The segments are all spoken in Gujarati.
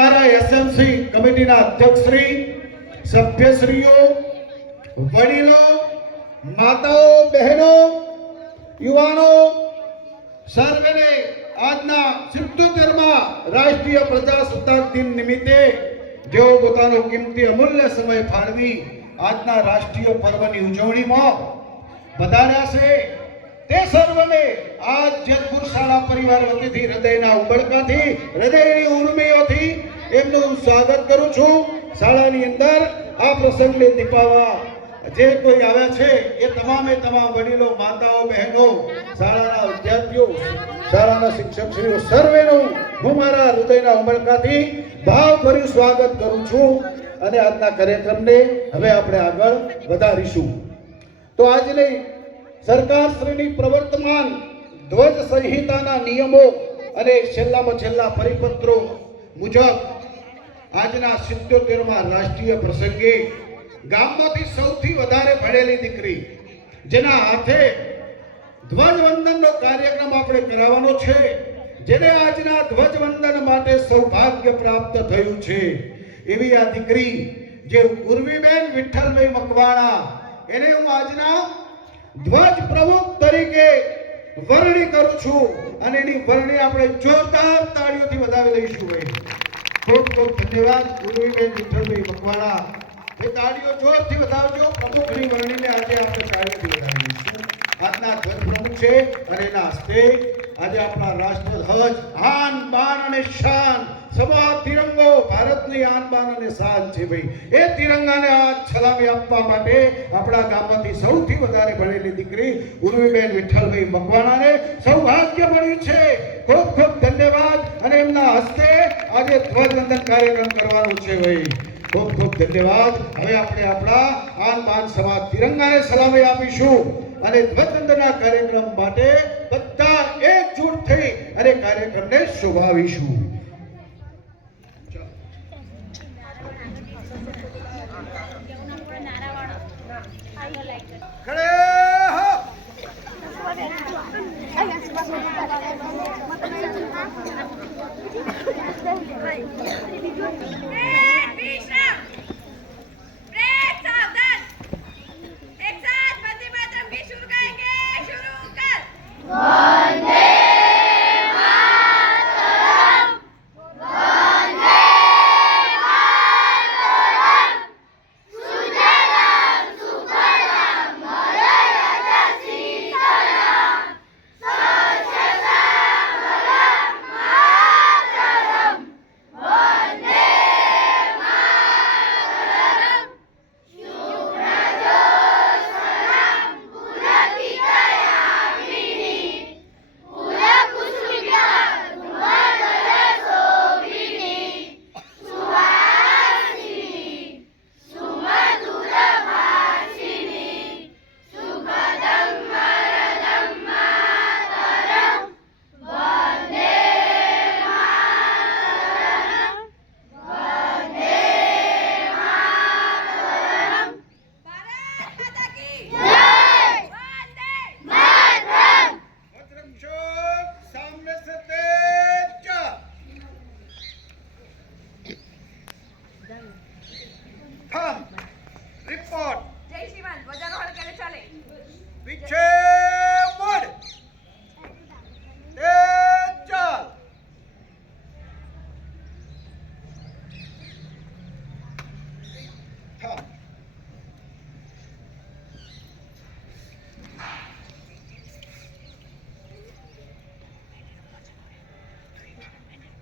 અમારા એસએમસી કમિટીના અધ્યક્ષશ્રી, સભ્યશ્રીઓ, વડીલો, માતાઓ, બહેનો, યુવાનો સર્વેને આજના 77મા રાષ્ટ્રીય પ્રજાસત્તાક દિન નિમિત્તે જેઓ પોતાનો કિંમતી અમૂલ્ય સમય ફાળવી આજના રાષ્ટ્રીય પર્વની ઉજવણીમાં પધાર્યા છે તે સર્વને આજ જેતપુર શાળા પરિવાર વતીથી હૃદયના ઉમળકાથી, હૃદયની ઉર્મિઓથી એમનું સ્વાગત કરું છું. શાળાની અંદર આ પ્રસંગને દીપાવવા જે કોઈ આવ્યા છે એ તમામે તમામ વડીલો, માતાઓ, બહેનો, શાળાના વિદ્યાર્થીઓ, શાળાના શિક્ષકશ્રીઓ સર્વેનું હું મારા હૃદયના ઉમળકાથી ભાવભર્યું સ્વાગત કરું છું. અને આજના કાર્યક્રમને હવે આપણે આગળ વધારીશું. તો આજની સરકારશ્રીની પ્રવર્તમાન ધ્વજ સંહિતાના નિયમો અને છેલ્લામાં છેલ્લા પરિપત્રો મુજબ આજના 77મા રાષ્ટ્રીય પ્રસંગે ગામમાંથી સૌથી વધારે ભણેલી દીકરી જેના હાથે ધ્વજવંદનનો કાર્યક્રમ આપણે કરાવવાનો છે, જેને આજના ધ્વજવંદન માટે સૌભાગ્ય પ્રાપ્ત થયું છે, એવી આ દીકરી જે ઉર્વીબેન વિઠ્ઠલભાઈ મકવાણા, એને હું આજના ધ્વજ પ્રમુખ તરીકે વરણી કરું છું. અને એની વરણી આપણે જોરદાર તાળીઓથી વધાવી લઈશું. ભાઈ ખૂબ ખૂબ ધન્યવાદ ઉર્વીબેન વિઠ્ઠલભાઈ મકવાણા. એ તાળીઓ જોરથી વધાવજો. પ્રમુખની વરણીને આજે આપણે તાળીઓથી વધાવીશું. આજના ધ્વજ પ્રમુખ છે અને એના હસ્તે આજે આપણા રાષ્ટ્રધ્વજ આન બાન અને શાન, સવા તિરંગો ભારતની આન બાન અને શાન છે. ભાઈ એ તિરંગાને આ સલામી આપવા માટે આપણા ગામમાંથી સૌથી વધારે ભણેલી દીકરી ઉર્વીબેન વિઠ્ઠલભાઈ મકવાણાને સૌભાગ્ય મળ્યું છે. ખૂબ ખૂબ ધન્યવાદ. અને એમના હસ્તે આજે ધ્વજવંદન કાર્યક્રમ કરવાનો છે. ભાઈ ખૂબ ખૂબ ધન્યવાદ. હવે આપણે આપણા આન બાન સવા તિરંગાને સલામી આપીશું અને ધ્વજવંદનના કાર્યક્રમ માટે બધા એકજૂટ થઈ અને કાર્યક્રમને શોભાવીશું.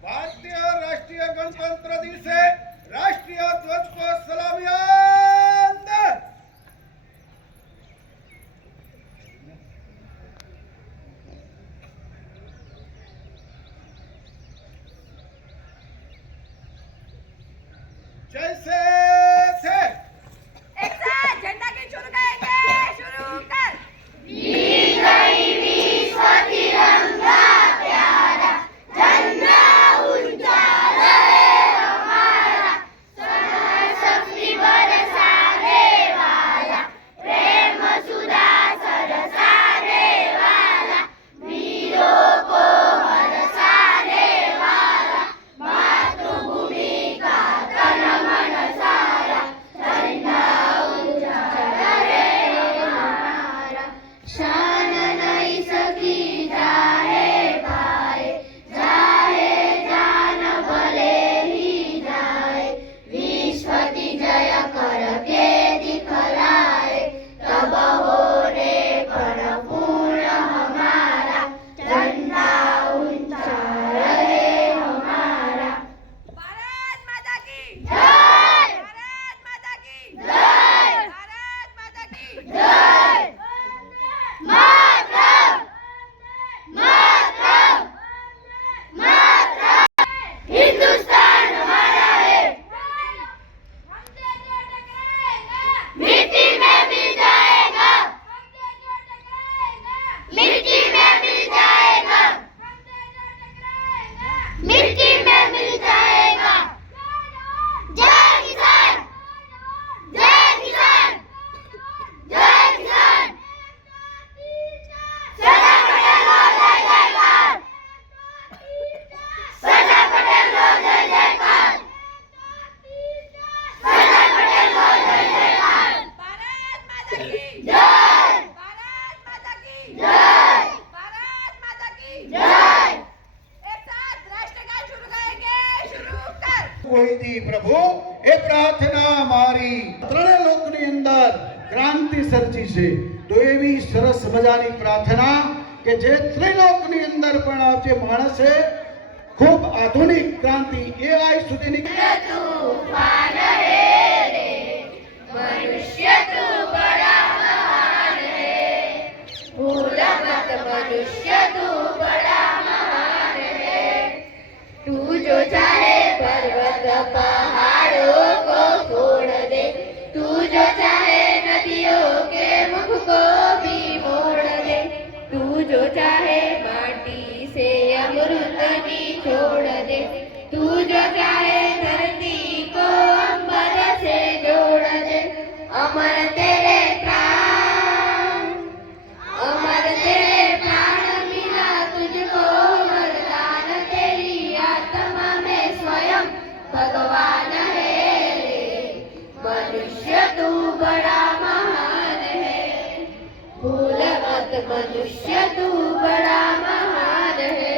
ભારતીય રાષ્ટ્રીય ગણતંત્ર દિવસે રાષ્ટ્રીય ધ્વજ કો સલામી. जैसे थे एक साथ झंडा के शुरू करेंगे. शुरू कर. वीर गई विश्व तिरंगा प्यारा, झंडा ऊंचा रहे हमारा, शक्ति बरसाने वाला, प्रेम सुधा सरसाने वाला, वीरों को हरसाने वाला, मातृभूमि કોઈ દી પ્રભુ એ પ્રાર્થના મારી ત્રણેય લોકની અંદર ક્રાંતિ સર્જી છે તો એવી સરસ મજાની પ્રાર્થના કે જે ત્રિલોકની અંદર પણ આ જે માણસ છે ખૂબ આધુનિક ક્રાંતિ એઆઈ સુધીની तूफान है रे मनुष्य तू बड़ा महान है भूल मत मनुष्य तू बड़ा महान है तू जो चाहे पर्वत पहाड़ों को छोड़ दे तू जो चाहे नदियों के मुख को भी मोड़ दे तू जो चाहे माटी से अमृत भी छोड़ दे तू जो चाहे धरती को अंबर से जोड़ दे अमर तेरे प्राण मिला तुझको वरदान तेरी आत्मा में स्वयं भगवान है रे मनुष्य तू बड़ा महान है भूल मत मनुष्य तू बड़ा महान है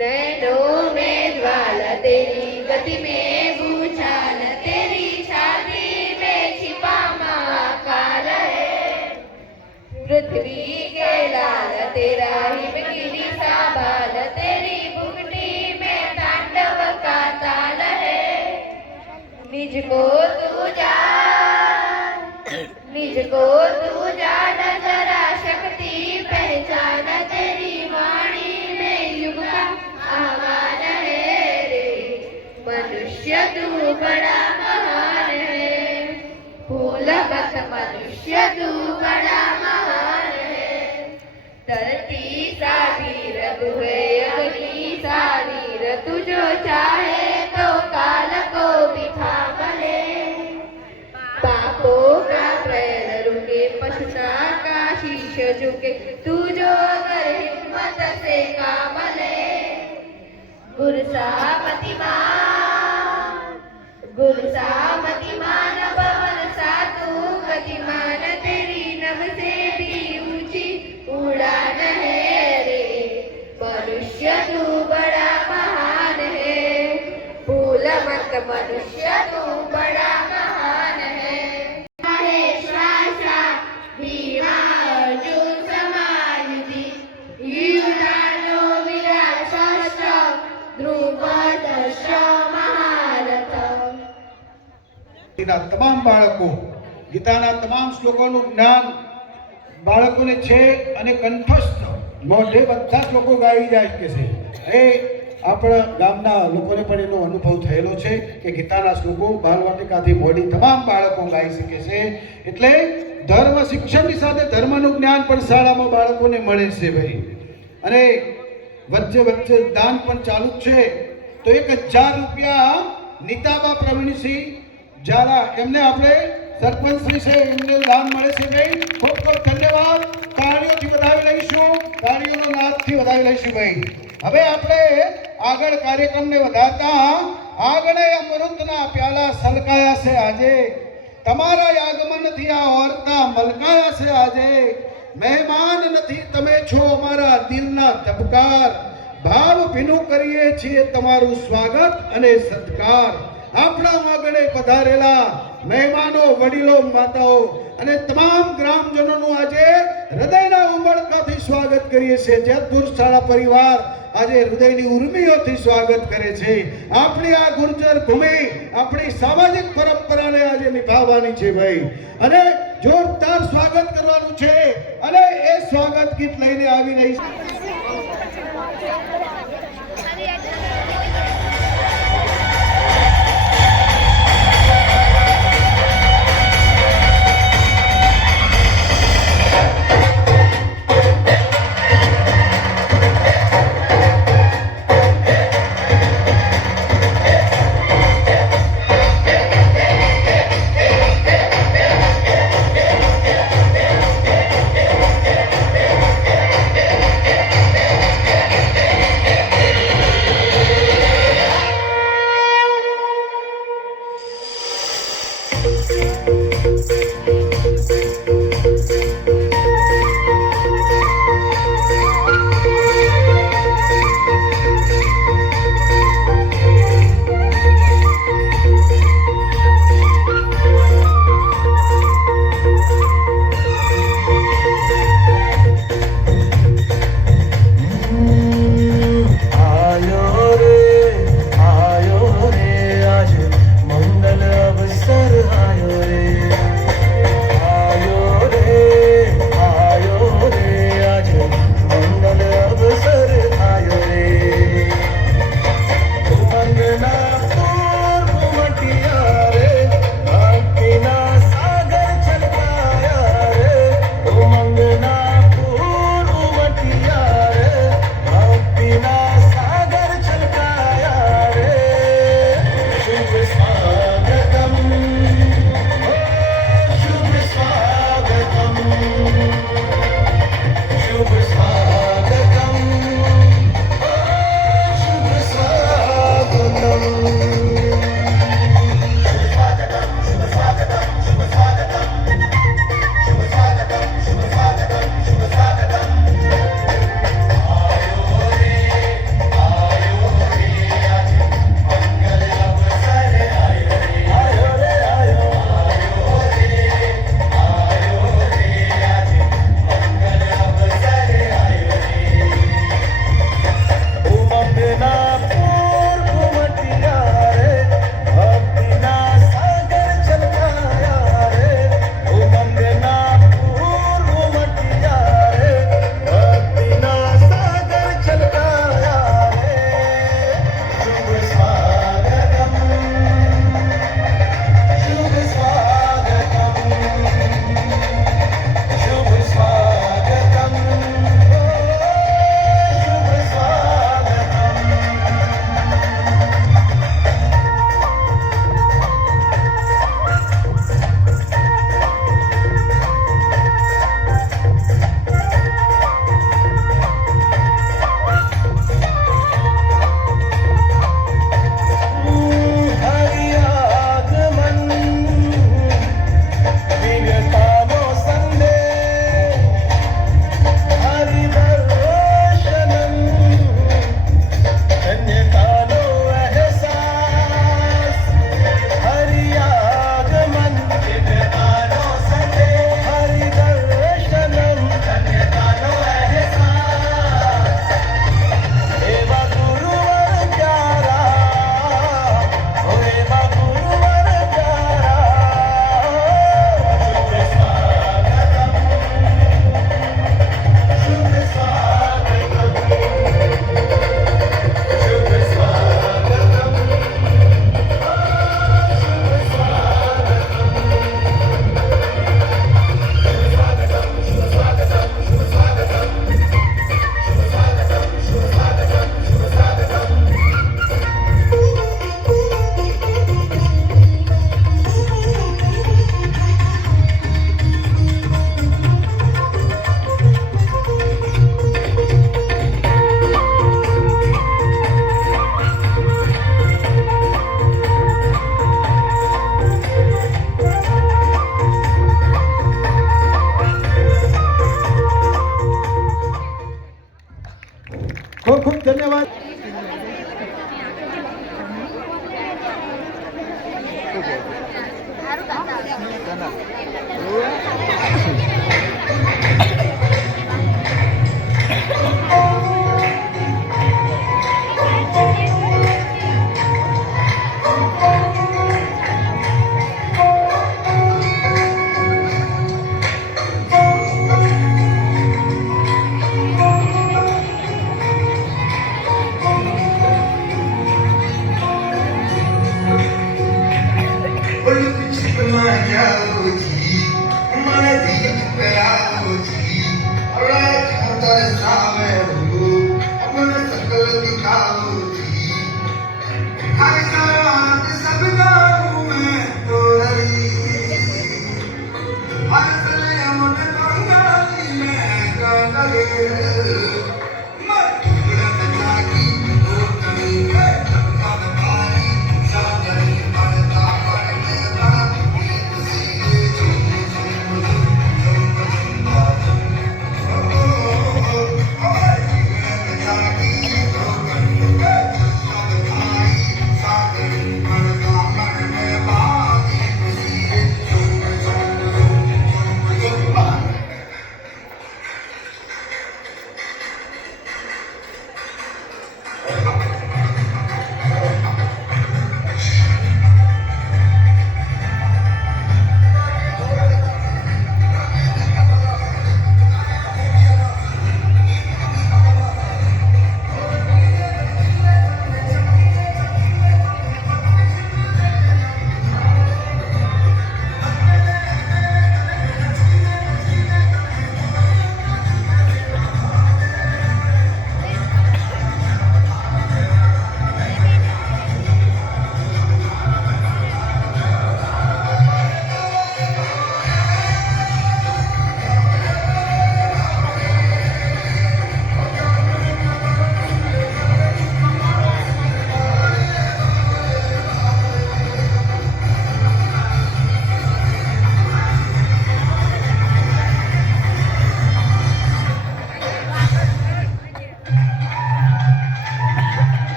नैनों में ज्वाला तेरी गति में भूचाल तेरी छाती में छिपा महाकाल है पृथ्वी के लाल तेरा हिमगिरी सा बाल तेरी बुगटी में तांडव का ताल है निजको तू जान जरा शक्ति पहचान तेरी वाणी में युग का आह्वान है रे मनुष्य तू बड़ा महान है भूल मत मनुष्य तू बड़ा महान है धरती सा वीर तू है अग्नि सा वीर तू जो चाहे तो काल को भी थाम ले पापों का पैर रुके पछता का शीश झुके तू जो अगर हिम्मत से काम ले गुरसामतिमान भवन सा तू गतिमान तेरी नभ से भी ऊंची उड़ान है रे मनुष्य तू बड़ा महान है भूल मत मनुष्य तू बड़ा महान है महेश्वासा भीमा अर्जुन समायुधि युधानो विराट द्रुपदश्य महारथ ગીતાના તમામ બાળકો ગીતાના તમામ શ્લોકોનું જ્ઞાન બાળકોને છે અને કંઠસ્થ મોઢે બધા જ લોકો ગાઈ જાય કે છે એ આપણા ગામના લોકોને પણ એનો અનુભવ થયેલો છે કે ગીતાના શ્લોકો બાલવાટિકાથી મોડી તમામ બાળકો ગાઈ શકે છે એટલે ધર્મ શિક્ષણની સાથે ધર્મનું જ્ઞાન પણ શાળામાં બાળકોને મળે છે ભાઈ અને વચ્ચે વચ્ચે દાન પણ ચાલુ જ છે તો 1000 રૂપિયા નીતાબા પ્રવીણસિંહ ઝાલા એમને આપણે સરપંચ શ્રી છે એમને દાન મળે છે ભાઈ ખૂબ ખૂબ ધન્યવાદ તાળીઓથી વધાવી લઈશું તાળીઓનો નાદથી વધાવી લઈશું ભાઈ હવે આપણે આગળ કાર્યક્રમને વધારતા આગળ અમૃતના પ્યાલા સલકાયા છે આજે તમારા આગમનથી આ વાર્તા મલકાયા છે આજે મહેમાન નથી તમે છો અમારા દિલના ધબકાર ભાવ ભીનું કરીએ છીએ તમારું સ્વાગત અને સત્કાર આપણા આગળ પધારેલા મહેમાનો વડીલો માતાઓ અને તમામ ગ્રામજનોનું આજે હૃદયના ઉમળકાથી સ્વાગત કરીએ છીએ જેતપુર શાળા પરિવાર આજે હૃદયની ઉર્મિઓથી સ્વાગત કરે છે આપણી આ ગુર્જર ભૂમિ આપણી સામાજિક પરંપરાને આજે નિભાવવાની છે ભાઈ અને જોરદાર સ્વાગત કરવાનું છે અને એ સ્વાગત ગીત લઈને આવી રહી છે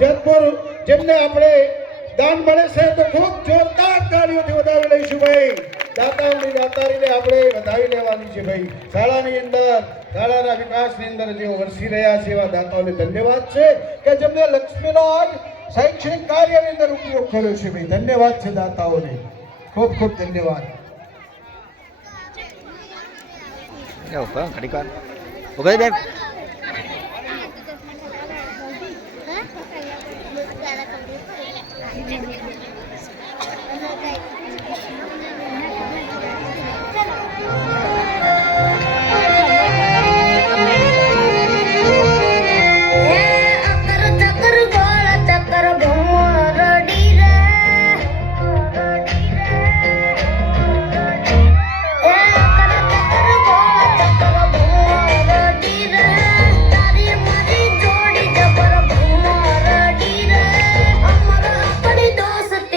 જેતપુર જેમને આપણે દાન મળે છે તો ખૂબ જોરદાર તાળીઓથી વધાવી લઈશું ભાઈ. દાતાઓની દાતારીને આપણે વધાવી લેવાની છે ભાઈ. શાળાની અંદર શાળાના વિકાસની અંદર જેઓ વરસી રહ્યા છે એવા દાતાઓને ધન્યવાદ છે કે જેમને લક્ષ્મીનો આજ શૈક્ષણિક કાર્યની અંદર ઉપયોગ કર્યો છે ભાઈ. ધન્યવાદ છે દાતાઓને, ખૂબ ખૂબ ધન્યવાદ. ઘડીક વાર ઉભા બેન. दोस्त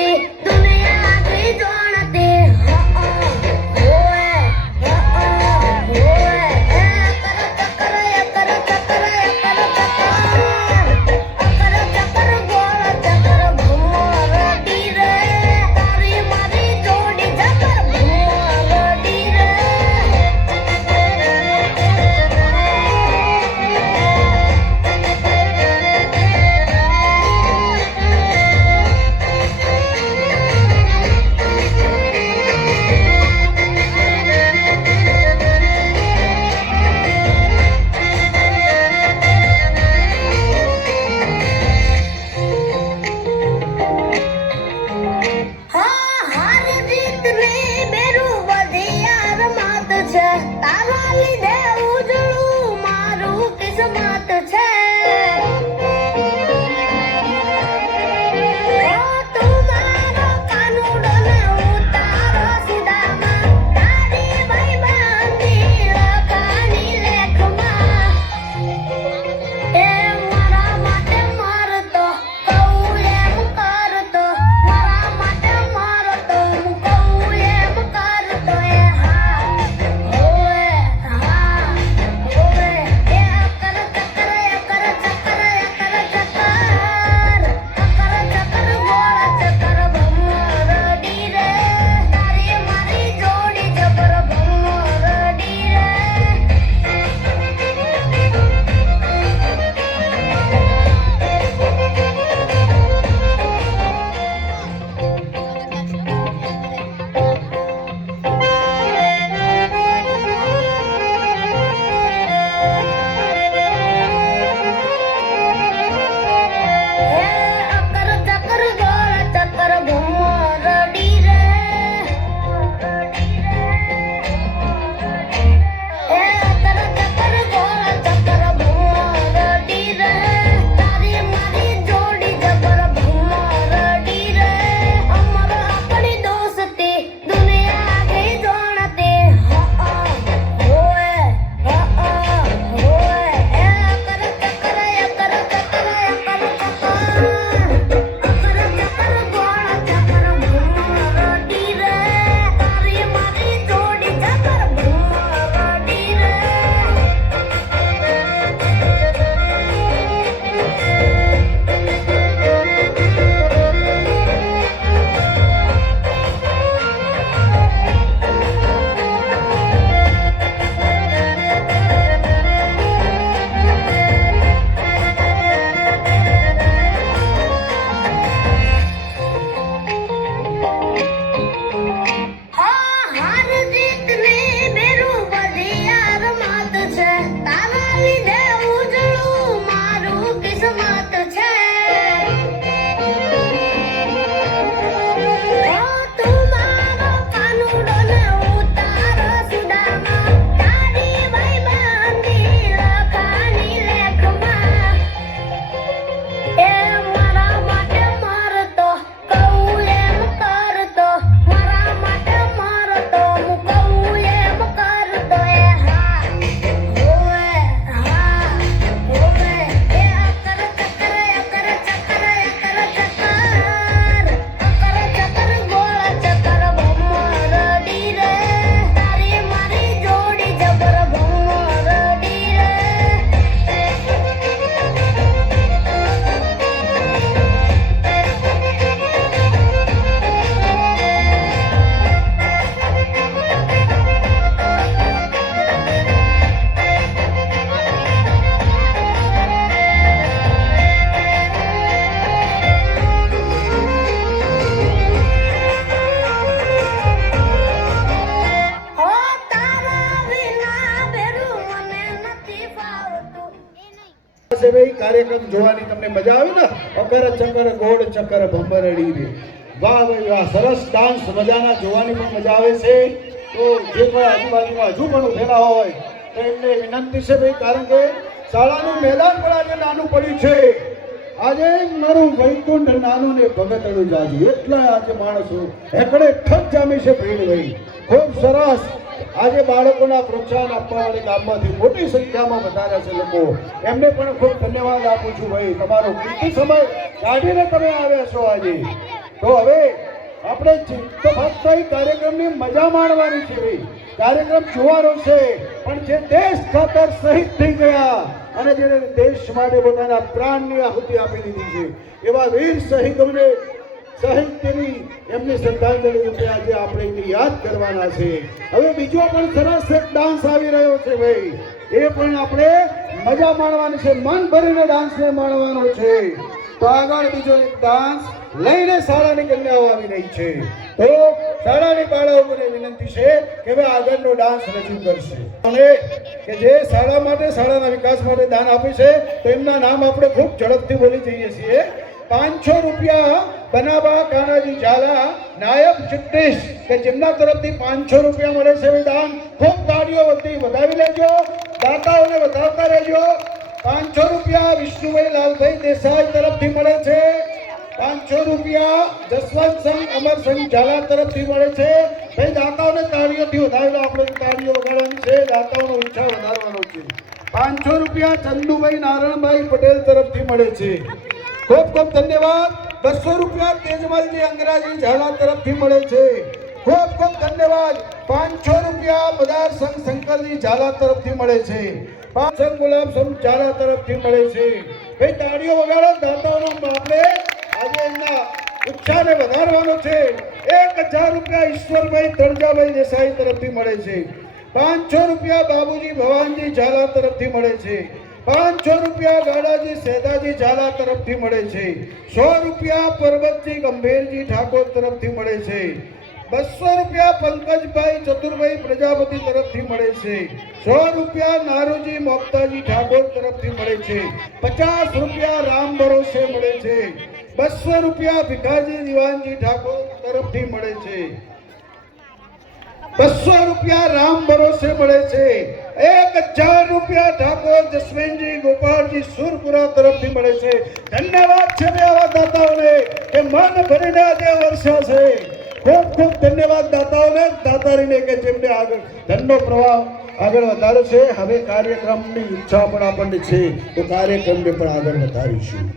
કાર્યક્રમ જોવાની તમને મજા આવી ને? અકર ચકર ગોળ ચકર ભંભરડી રે, વાહ ભાઈ વાહ, સરસ ડાન્સ મજાના જોવાની પણ મજા આવે છે. તો જે કોઈ આજુબાજુમાં હજુ પણ ઉભેલા હોય તો એમને વિનંતી છે ભાઈ, કારણ કે શાળાનું મેદાન પણ આજે નાનું પડ્યું છે. આજે મારું વૈકુંઠ નાનું ને ભગતડું જાજુ, એટલા આજે માણસો એકડે ઠક જામી છે ભીડ ભાઈ. ખૂબ સરસ. આજે બાળકોના પ્રોત્સાહન આપવા વાળી ગામમાંથી મોટી સંખ્યામાં વધારે છે લોકો, એમને પણ ખૂબ ધન્યવાદ આપું છું ભાઈ. તમારો કિંમતી સમય કાઢીને તમે આવ્યા છો આજે. તો હવે આપણે તો ફક્ત એ કાર્યક્રમની મજા માણવાની છે ભાઈ, કાર્યક્રમ જોવાનો છે. પણ જે દેશ ખાતર શહીદ થઈ ગયા અને જેને દેશ માટે પોતાના પ્રાણની આહુતિ આપી દીધી છે, એવા વીર શહીદોને સાહિત્યની એમની શ્રદ્ધાંજલિ રૂપે આજે આપણે એને યાદ કરવાના છે. હવે બીજો પણ સરસ એક ડાન્સ આવી રહ્યો છે ભાઈ, એ પણ આપણે મજા માણવાની છે, મન ભરીને ડાન્સને માણવાનો છે. તો આગળ બીજો એક ડાન્સ લઈને શાળાની કન્યાઓ આવી રહી છે. તો શાળાની બાળકોને વિનંતી છે કે હવે આગળનો ડાન્સ રજૂ કરશે અને કે જે શાળા માટે, શાળાના વિકાસ માટે દાન આપે છે, તો એમના નામ આપણે ખૂબ ઝડપથી બોલી જઈએ છીએ. 500 રૂપિયા બનાવા કાનાજી ઝાલા નાયબ ચિત્રીશ, કે જેમના તરફથી 500 રૂપિયા મળે છે દાન. ખૂબ તાળીઓ વધાવી લેજો, દાતાઓને વધાવતા રહેજો. 500 રૂપિયા વિષ્ણુભાઈ લાલભાઈ દેસાઈ તરફથી મળે છે. 500 રૂપિયા જસવંત સંઘ અમર સંઘ ઝાલા તરફથી મળે છે. ભાઈ દાતાઓને તાળીઓથી વધાવેલો, આપણે તાળીઓ વગાડવાની છે, દાતાઓનો ઉત્સાહ વધારવાનો છે. 500 રૂપિયા ચંદુભાઈ નારાયણભાઈ પટેલ તરફથી મળે છે. ખૂબ ખૂબ ધન્યવાદ. 200 રૂપિયા તેજમલજી અંગ્રાજી ઝાલા તરફથી મળે છે. ખૂબ ખૂબ ધન્યવાદ. 500 રૂપિયા મદાર સંઘ શંકરજી ઝાલા તરફથી મળે છે. 5 સંઘ ગુલાબ સંઘ ઝાલા તરફથી મળે છે. ભાઈ તાળીઓ વગાડો, દાતાઓનો આપણે આજે એમના ઉત્સાહને વધારવાનો છે. 1000 રૂપિયા ઈશ્વરભાઈ તળજાભાઈ દેસાઈ તરફથી મળે છે. 500 રૂપિયા બાબુજી ભવાનજી ઝાલા તરફથી મળે છે. 500 રૂપિયા ગાડાજી સેદાજી ઝાલા તરફથી મળે છે. 100 રૂપિયા પરબતજી ગંભીરજી ઠાકોર તરફથી મળે છે. 200 રૂપિયા પંકજભાઈ ચતુરભાઈ પ્રજાપતિ તરફથી મળે છે. 100 રૂપિયા નારુજી મોક્તાજી ઠાકોર તરફથી મળે છે. 50 રૂપિયા રામ ભરોસે મળે છે. 200 રૂપિયા ભીખાજી દિવાનજી ઠાકોર તરફથી મળે છે. 200 રૂપિયા રામ ભરોસે મળે છે. 1000 રૂપિયા ઠાકોર જસવંતજી ગોપાલજી સુરપુરા તરફથી મળે છે. ધન્યવાદ છે આવા દાતાઓને કે મન ભરીને આજે વર્ષા છે. ખૂબ ખૂબ ધન્યવાદ દાતાઓને, દાતારીને કે જેમને આગળ ધનનો પ્રવાહ આગળ વધાર્યો છે. હવે કાર્યક્રમની ઈચ્છા પણ આપણને છે, તો કાર્યક્રમને પણ આગળ વધારીશું.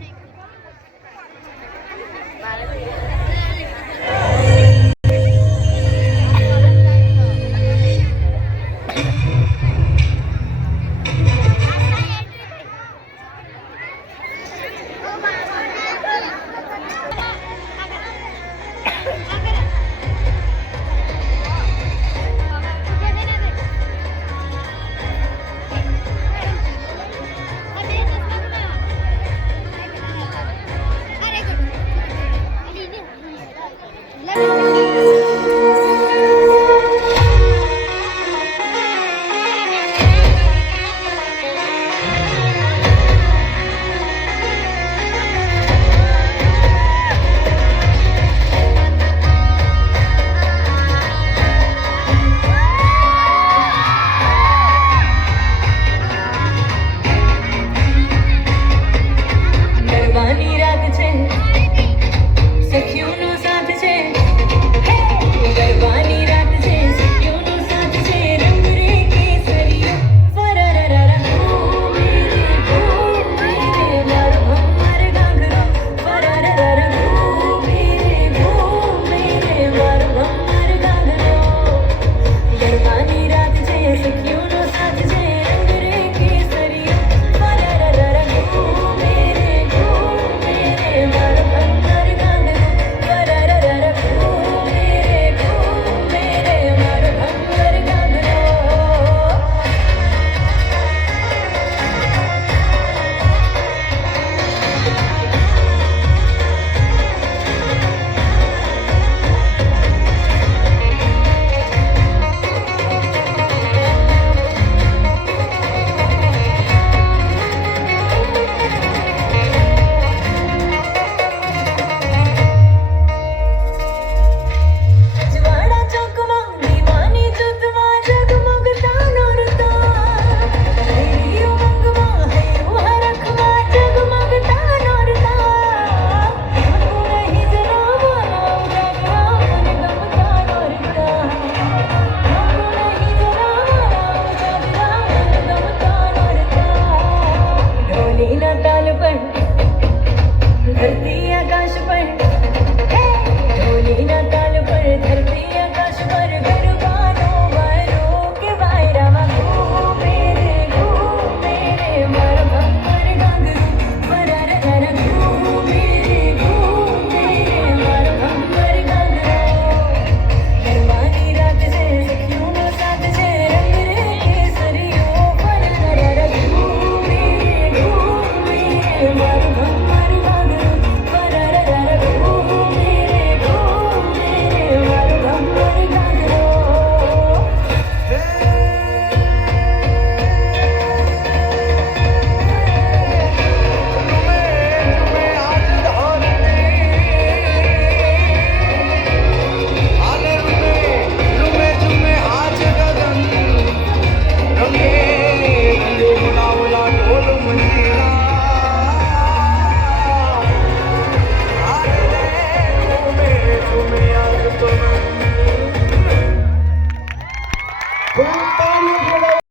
ખૂબ તાળીઓથી વધાવો.